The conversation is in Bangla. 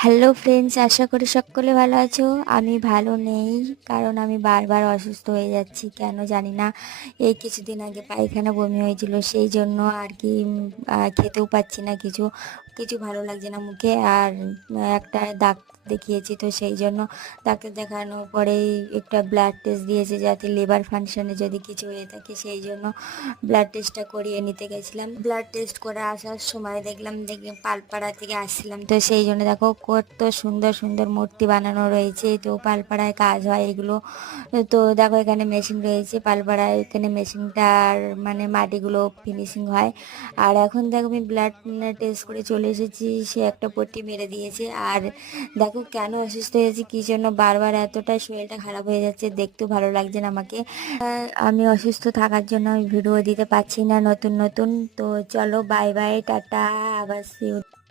হ্যালো ফ্রেন্ডস, আশা করি সকলে ভালো আছো। আমি ভালো নেই, কারণ আমি বারবার অসুস্থ হয়ে যাচ্ছি, কেন জানি না। এই কিছুদিন আগে পায়খানা বমি হয়েছিল, সেই জন্য আর কি খেতেও পাচ্ছি না কিছু কিছু ভালো লাগছে না মুখে। আর একটা ডাক্তার দেখিয়েছি, তো সেই জন্য ডাক্তার দেখানোর পরেই একটা ব্লাড টেস্ট দিয়েছে, যাতে লিভার ফাংশনে যদি কিছু হয়ে থাকে, সেই জন্য ব্লাড টেস্টটা করিয়ে নিতে গেছিলাম। ব্লাড টেস্ট করে আসার সময় দেখি পালপাড়া থেকে আসছিলাম, তো সেই জন্য দেখো কত সুন্দর সুন্দর মূর্তি বানানো রয়েছে। তো পালপাড়ায় কাজ হয় এগুলো। তো দেখো এখানে মেশিন রয়েছে, পালপাড়ায় এখানে মেশিনটার মানে মাটিগুলো ফিনিশিং হয়। আর এখন দেখো আমি ব্লাড টেস্ট করে চলে এসেছি, সে একটা পট্টি মেরে দিয়েছে। আর দেখো কেন অসুস্থ হয়েছি, কি জন্য বারবার এতটা শরীরটা খারাপ হয়ে যাচ্ছে, দেখতেও ভালো লাগছে না আমাকে। আমি অসুস্থ থাকার জন্য আমি ভিডিও দিতে পারছি না নতুন নতুন। তো চলো, বাই বাই, টাটা, আবার see you।